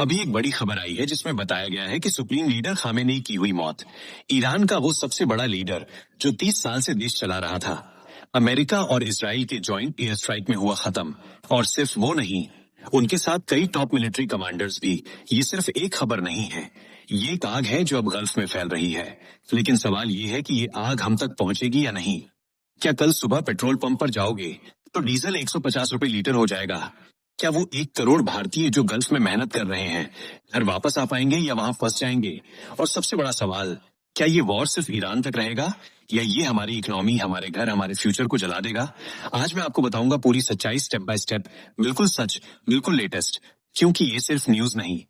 अभी एक बड़ी खबर आई है जिसमें बताया गया है कि सुप्रीम लीडर खामेनेई की हुई मौत। ईरान का वो सबसे बड़ा लीडर जो 30 साल से देश चला रहा था, अमेरिका और इजराइल के जॉइंट एयर स्ट्राइक में हुआ खत्म। और सिर्फ वो नहीं, उनके साथ कई टॉप मिलिट्री कमांडर्स भी। ये सिर्फ एक खबर नहीं है, ये एक आग है जो अब गल्फ में फैल रही है। लेकिन सवाल ये है कि ये आग हम तक पहुंचेगी या नहीं। क्या कल सुबह पेट्रोल पंप पर जाओगे तो डीजल 150 रुपए लीटर हो जाएगा? क्या वो 1 करोड़ भारतीय जो गल्फ में मेहनत कर रहे हैं घर वापस आ पाएंगे या वहां फंस जाएंगे? और सबसे बड़ा सवाल, क्या ये वॉर सिर्फ ईरान तक रहेगा या ये हमारी इकोनॉमी, हमारे घर, हमारे फ्यूचर को जला देगा? आज मैं आपको बताऊंगा पूरी सच्चाई, स्टेप बाय स्टेप, बिल्कुल सच, बिल्कुल लेटेस्ट। क्योंकि ये सिर्फ न्यूज नहीं,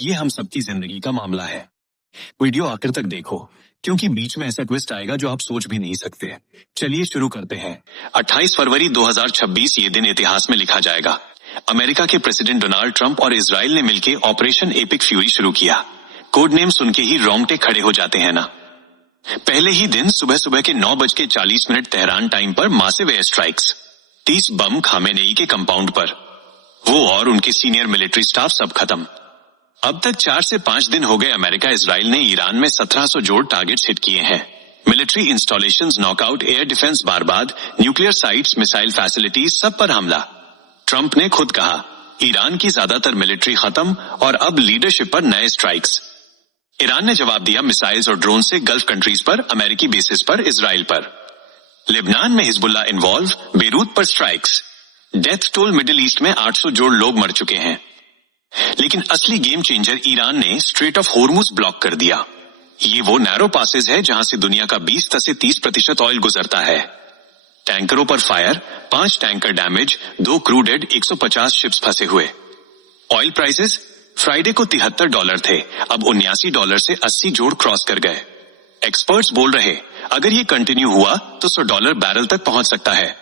ये हम सबकी जिंदगी का मामला है। वीडियो आखिर तक देखो, क्योंकि बीच में ऐसा ट्विस्ट आएगा जो आप सोच भी नहीं सकते। चलिए शुरू करते हैं। 28 फरवरी 2026 ये दिन इतिहास में लिखा जाएगा। अमेरिका के प्रेसिडेंट डोनाल्ड ट्रंप और इजराइल ने मिलकर ऑपरेशन एपिक फ्यूरी शुरू किया। कोड नेम सुन के ही रोंगटे खड़े हो जाते हैं ना। पहले ही दिन सुबह के 9:40 तेहरान टाइम पर मासिव एयर स्ट्राइक्स, 30 बम खामेनेई के कंपाउंड पर। वो और उनके सीनियर मिलिट्री स्टाफ सब खत्म। अब तक 4 से 5 दिन हो गए अमेरिका इजराइल ने ईरान में 1700 जोड़ टारगेट्स हिट किए हैं। Military installations, knockout, air defence बर्बाद, न्यूक्लियर साइट्स, मिसाइल फैसिलिटीज, सब पर हमला। ट्रंप ने खुद कहा, ईरान की ज्यादातर मिलिट्री खत्म और अब लीडरशिप पर नए स्ट्राइक्स। ईरान ने जवाब दिया मिसाइल्स और ड्रोन से गल्फ कंट्रीज पर, अमेरिकी बेसिस पर, इजराइल पर। लेबनान में हिजबुल्लाह इन्वॉल्व, बेरूत पर strikes. Death toll middle east में 800 जोड़ लोग मर चुके हैं। लेकिन असली गेम चेंजर ईरान ने स्ट्रेट ऑफ होर्मुज ब्लॉक कर दिया। ये वो नैरो पासेज है जहां से दुनिया का 20 से 30% ऑयल गुजरता है। टैंकरों पर fire, 5 tanker damage, 2 crew dead, 150 ships फंसे हुए। ऑयल प्राइसेस फ्राइडे को $73 थे, अब $79 से 80 जोड़ क्रॉस कर गए। एक्सपर्ट्स बोल रहे अगर ये कंटिन्यू हुआ तो $100 बैरल तक पहुंच सकता है।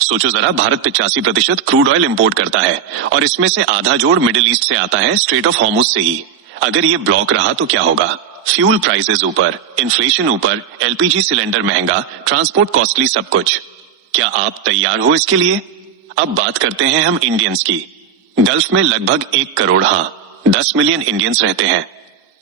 सोचो जरा, भारत 85% क्रूड ऑयल इंपोर्ट करता है और इसमें से आधा जोड़ मिडिल ईस्ट से आता है, स्ट्रेट ऑफ हॉर्मुज से ही। अगर ये ब्लॉक रहा तो क्या होगा? फ्यूल प्राइसेस ऊपर, इन्फ्लेशन ऊपर, एलपीजी सिलेंडर महंगा, ट्रांसपोर्ट कॉस्टली, सब कुछ। क्या आप तैयार हो इसके लिए? अब बात करते हैं हम इंडियंस की। गल्फ में लगभग 1 करोड़, 10 मिलियन इंडियंस रहते हैं।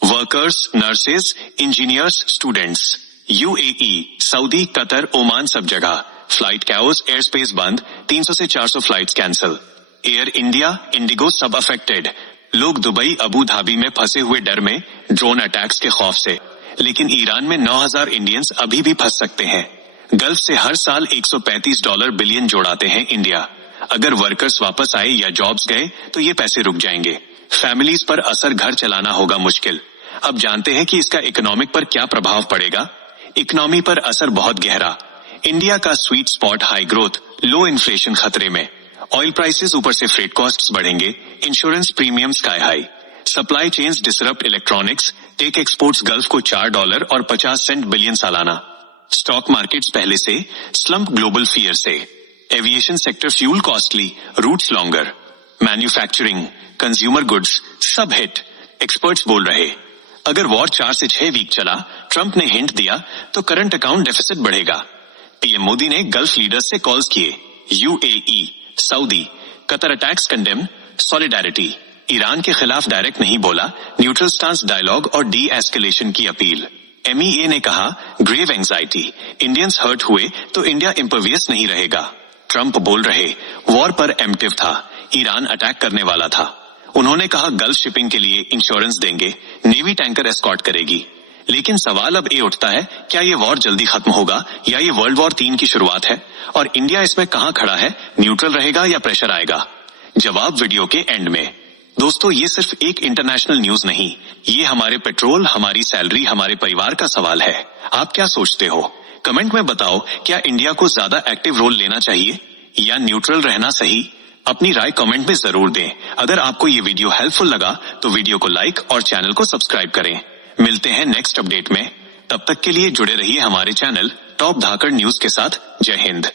Workers, nurses, engineers, students. UAE, Saudi, Qatar, Oman, सब जगह फ्लाइट कैओस, एयर स्पेस बंद, 300 से 400 flights cancel. Air India, Indigo सब अफेक्टेड। लोग दुबई, अबू धाबी में फंसे हुए डर में, ड्रोन अटैक्स के खौफ से। लेकिन ईरान में 9000 इंडियंस अभी भी फंस सकते हैं। गल्फ से हर साल $135 बिलियन जोड़ाते हैं इंडिया। अगर वर्कर्स वापस आए या जॉब्स गए तो ये पैसे रुक जाएंगे। फैमिलीज पर असर, घर चलाना होगा मुश्किल। अब जानते हैं कि इसका इकोनॉमिक पर क्या प्रभाव पड़ेगा। इकोनॉमी पर असर बहुत गहरा। इंडिया का sweet spot high growth, low inflation खतरे में। ऑयल प्राइसेस ऊपर से फ्रेट कॉस्ट्स बढ़ेंगे, insurance premium sky high. Supply chains disrupt, electronics, tech exports Gulf को $4 और 50 सेंट बिलियन सालाना। स्टॉक मार्केट्स पहले से स्लम्प, ग्लोबल फियर से। Aviation sector fuel costly, routes longer. Manufacturing, consumer goods, सब हिट। एक्सपर्ट्स बोल रहे अगर वॉर 4 से 6 वीक चला, ट्रंप ने हिंट दिया, तो करंट अकाउंट डेफिसिट बढ़ेगा। पीएम मोदी ने गल्फ लीडर्स से कॉल्स किए। UAE, Saudi, Qatar attacks condemn, solidarity. Iran के खिलाफ डायरेक्ट नहीं बोला, न्यूट्रल स्टांस, डायलॉग और डी एस्केलेशन की अपील। एमईए ने कहा ग्रेव एंजाइटी, इंडियंस हर्ट हुए तो इंडिया इम्परवियस नहीं रहेगा। ट्रंप बोल रहे वॉर पर एम्प्टिव था, ईरान अटैक करने वाला था। उन्होंने कहा गल्फ शिपिंग के लिए इंश्योरेंस देंगे, नेवी टैंकर एस्कॉर्ट करेगी। लेकिन सवाल अब ये उठता है, क्या ये वॉर जल्दी खत्म होगा या ये वर्ल्ड वॉर 3 की शुरुआत है? और इंडिया इसमें कहां खड़ा है? न्यूट्रल रहेगा या प्रेशर आएगा? जवाब वीडियो के एंड में। दोस्तों, ये सिर्फ एक इंटरनेशनल न्यूज नहीं, ये हमारे पेट्रोल, हमारी सैलरी, हमारे परिवार का सवाल है। आप क्या सोचते हो? कमेंट में बताओ, क्या इंडिया को ज्यादा एक्टिव रोल लेना चाहिए या न्यूट्रल रहना सही? अपनी राय कमेंट में जरूर दें। अगर आपको ये वीडियो हेल्पफुल लगा तो वीडियो को लाइक और चैनल को सब्सक्राइब करें। मिलते हैं नेक्स्ट अपडेट में। तब तक के लिए जुड़े रहिए हमारे चैनल टॉप धाकड़ न्यूज के साथ। जय हिंद।